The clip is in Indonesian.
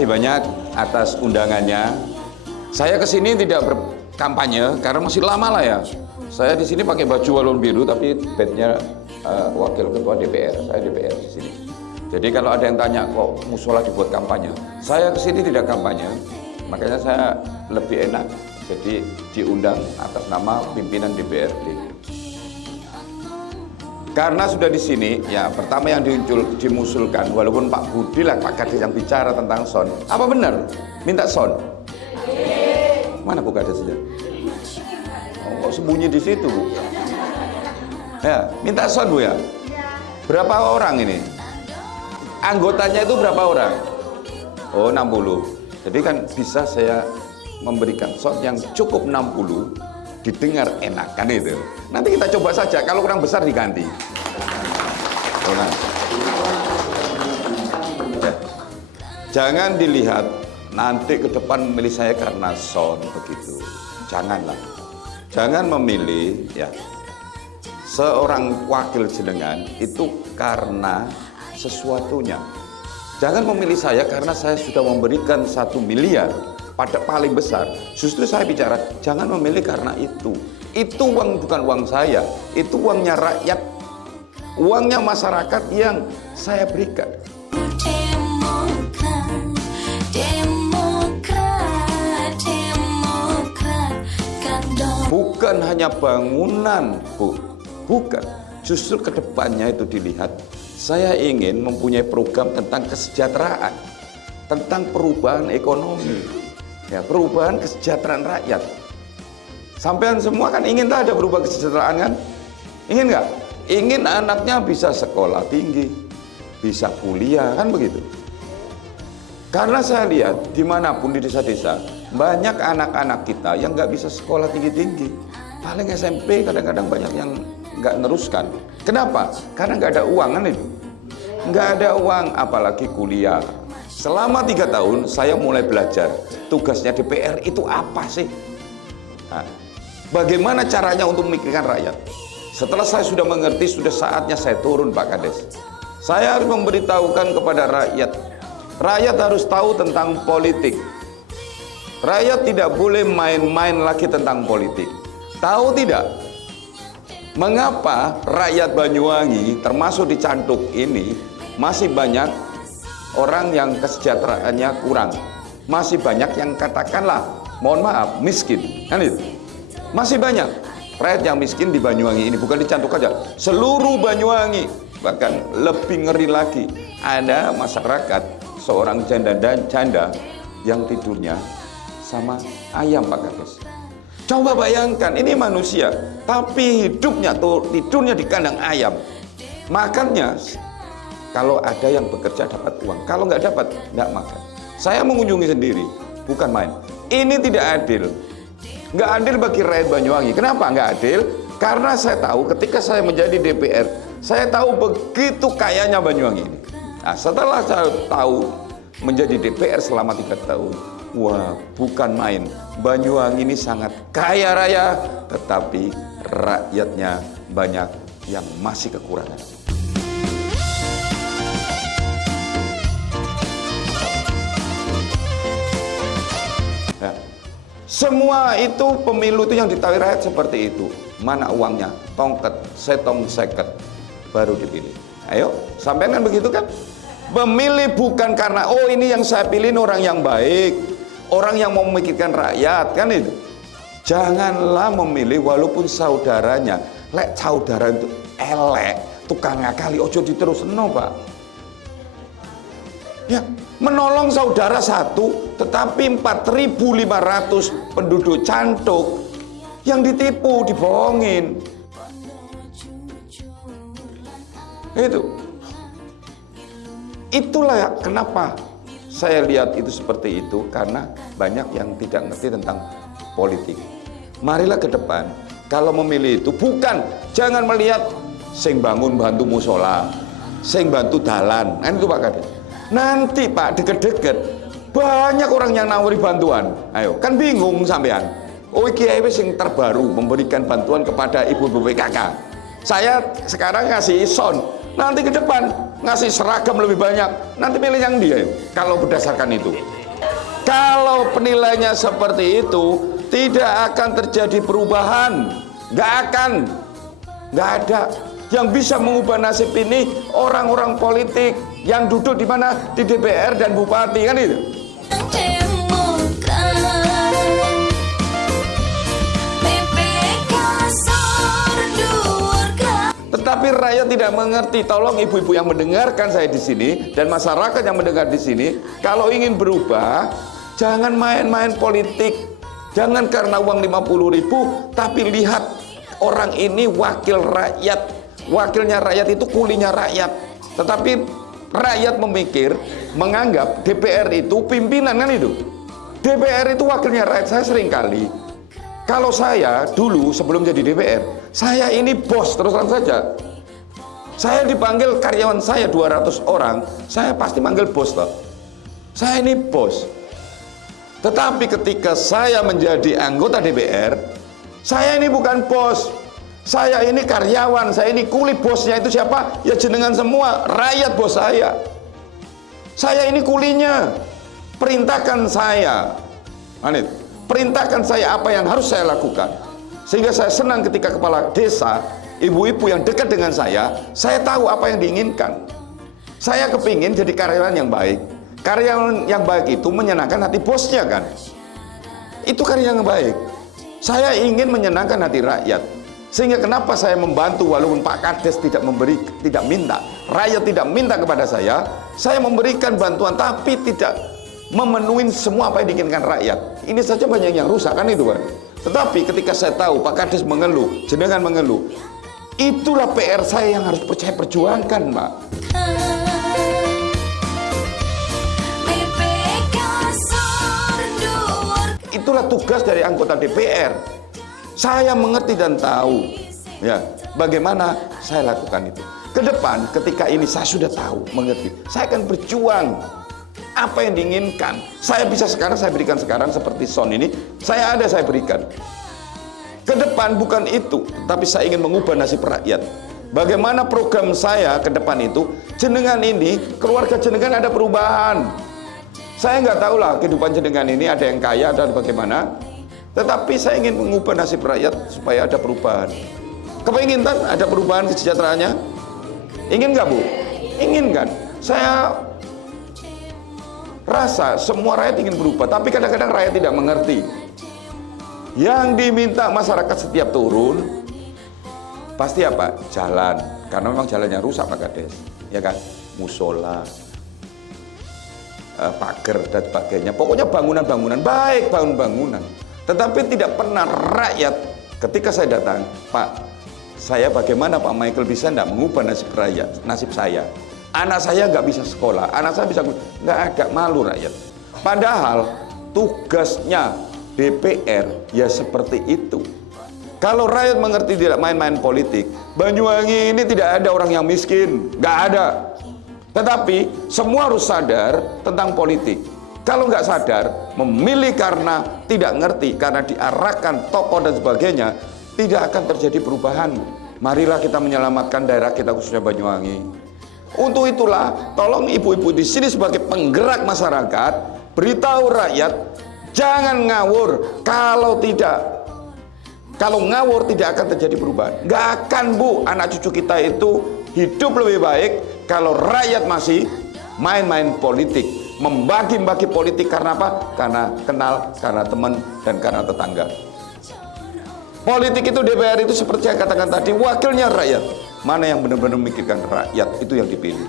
kasih banyak atas undangannya. Saya kesini tidak berkampanye karena masih lama lah ya. Saya di sini pakai baju balon biru tapi badge-nya wakil ketua DPR. Saya DPR di sini. Jadi kalau ada yang tanya kok musola dibuat kampanye, saya kesini tidak kampanye. Makanya saya lebih enak jadi diundang atas nama pimpinan DPRD. Karena sudah di sini, ya pertama yang dimusulkan, walaupun Pak Budi lah Pak Kades yang bicara tentang SON, apa benar? Minta SON? Mana Bu Kadesnya? Oh, kok sembunyi di situ Bu? Ya, minta SON Bu ya? Berapa orang ini? Anggotanya itu berapa orang? Oh 60. Jadi kan bisa saya memberikan SON yang cukup 60, didengar enak kan itu. Nanti kita coba saja, kalau kurang besar diganti. Ya. Jangan dilihat nanti ke depan memilih saya karena SON begitu. Janganlah. Jangan memilih ya seorang wakil jenengan itu karena sesuatunya. Jangan memilih saya karena saya sudah memberikan 1 miliar pada paling besar. Justru saya bicara jangan memilih karena itu. Itu uang bukan uang saya, itu uangnya rakyat, uangnya masyarakat yang saya berikan. Bukan hanya bangunan, Bu. Bukan. Justru kedepannya itu dilihat. Saya ingin mempunyai program tentang kesejahteraan, tentang perubahan ekonomi, ya, perubahan kesejahteraan rakyat. Sampean semua kan ingin ada perubahan kesejahteraan kan? Ingin nggak? Ingin anaknya bisa sekolah tinggi, bisa kuliah, kan begitu? Karena saya lihat dimanapun di desa-desa, banyak anak-anak kita yang nggak bisa sekolah tinggi-tinggi. Paling SMP kadang-kadang banyak yang nggak neruskan. Kenapa? Karena nggak ada uang kan itu. Nggak ada uang, apalagi kuliah. Selama 3 tahun saya mulai belajar tugasnya DPR itu apa sih? Nah, bagaimana caranya untuk memikirkan rakyat? Setelah saya sudah mengerti, sudah saatnya saya turun Pak Kades. Saya harus memberitahukan kepada rakyat. Rakyat harus tahu tentang politik. Rakyat tidak boleh main-main lagi tentang politik. Tahu tidak? Mengapa rakyat Banyuwangi termasuk di Canduk ini masih banyak orang yang kesejahteraannya kurang? Masih banyak yang katakanlah, mohon maaf, miskin. Kan itu? Masih banyak rakyat yang miskin di Banyuwangi ini, bukan di Canduk aja. Seluruh Banyuwangi, bahkan lebih ngeri lagi. Ada masyarakat, seorang janda dan janda yang tidurnya sama ayam Pak Kades. Coba bayangkan, ini manusia, tapi hidupnya tuh tidurnya di kandang ayam. Makannya, kalau ada yang bekerja dapat uang, kalau nggak dapat, nggak makan. Saya mengunjungi sendiri, bukan main. Ini tidak adil. Nggak adil bagi rakyat Banyuwangi. Kenapa nggak adil? Karena saya tahu ketika saya menjadi DPR, saya tahu begitu kayanya Banyuwangi ini. Nah, setelah saya tahu menjadi DPR selama 3 tahun, wah, bukan main. Banyuwangi ini sangat kaya raya, tetapi rakyatnya banyak yang masih kekurangan. Ya. Semua itu pemilu itu yang ditahui rakyat seperti itu. Mana uangnya? Tongket, setong seket, baru dipilih. Ayo, sampean kan begitu kan? Memilih bukan karena, oh ini yang saya pilih orang yang baik, orang yang mau memikirkan rakyat, kan itu. Janganlah memilih walaupun saudaranya, lek saudara itu elek, tukang ngakali, ojo diterusno Pak. Ya, menolong saudara satu, tetapi 4.500 penduduk Canduk yang ditipu, dibohongin. Itu. Itulah kenapa saya lihat itu seperti itu, karena banyak yang tidak ngerti tentang politik. Marilah ke depan, kalau memilih itu bukan, jangan melihat sing bangun bantu musola, sing bantu dalan, kan itu Pak Kades. Nanti Pak deket-deket banyak orang yang nawari bantuan. Ayo, kan bingung sampean. Oh kiai sing terbaru memberikan bantuan kepada ibu-ibu PKK. Saya sekarang ngasih SON. Nanti ke depan ngasih seragam lebih banyak, nanti milih yang dia kalau berdasarkan itu. Kalau penilaiannya seperti itu, tidak akan terjadi perubahan. Nggak ada. Yang bisa mengubah nasib ini orang-orang politik yang duduk di mana? Di DPR dan bupati, kan itu. Tetapi rakyat tidak mengerti. Tolong ibu-ibu yang mendengarkan saya di sini dan masyarakat yang mendengar di sini, kalau ingin berubah, jangan main-main politik. Jangan karena uang 50.000, tapi lihat orang ini wakil rakyat. Wakilnya rakyat itu kulinya rakyat. Tetapi rakyat menganggap DPR itu pimpinan, kan itu. DPR itu wakilnya rakyat. Saya sering kali, kalau saya dulu sebelum jadi DPR, saya ini bos, terus terang saja. Saya dipanggil karyawan saya 200 orang, saya pasti manggil bos toh. Saya ini bos. Tetapi ketika saya menjadi anggota DPR, saya ini bukan bos. Saya ini karyawan, saya ini kuli. Bosnya itu siapa? Ya jenengan semua, rakyat bos saya. Saya ini kulinya. Perintahkan saya. Anit, perintahkan saya apa yang harus saya lakukan. Sehingga saya senang ketika kepala desa, ibu-ibu yang dekat dengan saya tahu apa yang diinginkan. Saya kepingin jadi karyawan yang baik. Karyawan yang baik itu menyenangkan hati bosnya, kan? Itu karyawan yang baik. Saya ingin menyenangkan hati rakyat. Sehingga kenapa saya membantu walaupun Pak Kades tidak minta, rakyat tidak minta kepada saya memberikan bantuan tapi tidak memenuhi semua apa yang diinginkan rakyat. Ini saja banyak yang rusak, kan itu, kan? Tetapi ketika saya tahu Pak Kades mengeluh, jenengan mengeluh, itulah PR saya yang harus saya perjuangkan, Mbak. Itulah tugas dari anggota DPR. Saya mengerti dan tahu ya bagaimana saya lakukan itu. Ke depan ketika ini saya sudah tahu, mengerti, saya akan berjuang apa yang diinginkan. Saya bisa sekarang, saya berikan sekarang seperti sound ini, saya berikan. Ke depan bukan itu, tapi saya ingin mengubah nasib rakyat. Bagaimana program saya ke depan itu, jenengan ini, keluarga jenengan ada perubahan. Saya nggak tahu lah kehidupan jenengan ini ada yang kaya dan bagaimana. Tetapi saya ingin mengubah nasib rakyat supaya ada perubahan. Kepingin kan ada perubahan kesejahteraannya? Ingin nggak, Bu? Ingin, kan? Saya rasa semua rakyat ingin berubah, tapi kadang-kadang rakyat tidak mengerti. Yang diminta masyarakat setiap turun pasti apa? Jalan, karena memang jalannya rusak, Pak Kades, ya kan? Musola, pagar dan sebagainya. Pokoknya bangunan-bangunan baik, bangunan. Tetapi tidak pernah rakyat ketika saya datang, Pak, saya bagaimana Pak Michael bisa tidak mengubah nasib rakyat, nasib saya? Anak saya nggak bisa sekolah, anak saya bisa, nggak ada, malu rakyat. Padahal tugasnya DPR ya seperti itu. Kalau rakyat mengerti tidak main-main politik, Banyuwangi ini tidak ada orang yang miskin, nggak ada. Tetapi semua harus sadar tentang politik. Kalau nggak sadar, memilih karena tidak ngerti, karena diarahkan tokoh dan sebagainya, tidak akan terjadi perubahan. Marilah kita menyelamatkan daerah kita, khususnya Banyuwangi. Untuk itulah, tolong ibu-ibu di sini sebagai penggerak masyarakat, beritahu rakyat, jangan ngawur. Kalau ngawur tidak akan terjadi perubahan. Nggak akan, Bu, anak cucu kita itu hidup lebih baik kalau rakyat masih main-main politik. Membagi-bagi politik karena apa? Karena kenal, karena teman, dan karena tetangga. Politik itu, DPR itu seperti yang katakan tadi, wakilnya rakyat. Mana yang benar-benar memikirkan rakyat, itu yang dipilih.